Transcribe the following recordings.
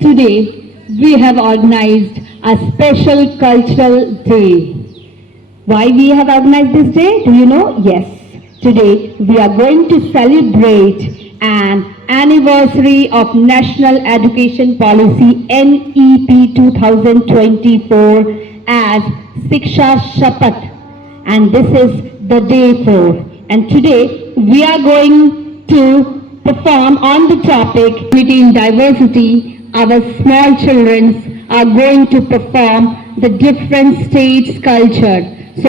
Today, we have organized a special cultural day. Why we have organized this day? Do you know? Yes. Today, we are going to celebrate an anniversary of National Education Policy NEP 2024 as Siksha Shapat. And this is the day 4. And today, we are going to perform on the topic Unity in Diversity. Our small children are going to perform the different states' culture. So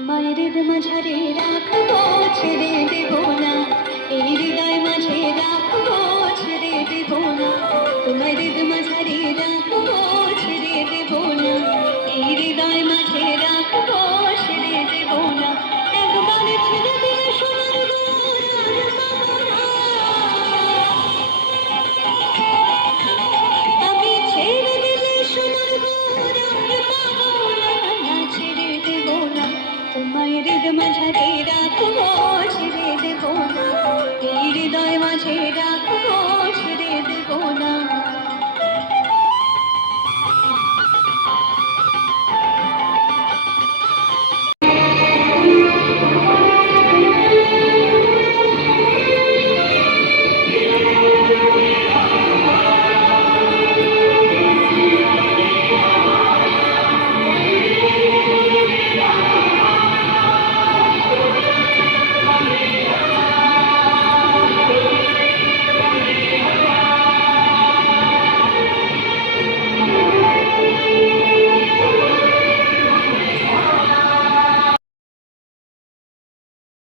তোমায় হৃদ মাঝারে রাখবো, ছেড়ে দেব না, এই হৃদয় মাঝে রাখবো, ছেড়ে দেব না, তোমায় হৃদ মাঝারে রাখবো, ছেড়ে দেব না, এই হৃদয় মাঝে রাখবো, ছেড়ে দেব না, একবার ছেড়ে দিলে সোনার গৌর আর পাবো না। আমি ছেড়ে দিলে সোনার গৌর আর পাবো না, না ছেড়ে দেব না, তোমায় হৃদ মাঝারে রাখবো, ছেড়ে দেব না, এই হৃদয় মাঝে রাখবো, ছেড়ে দেব না।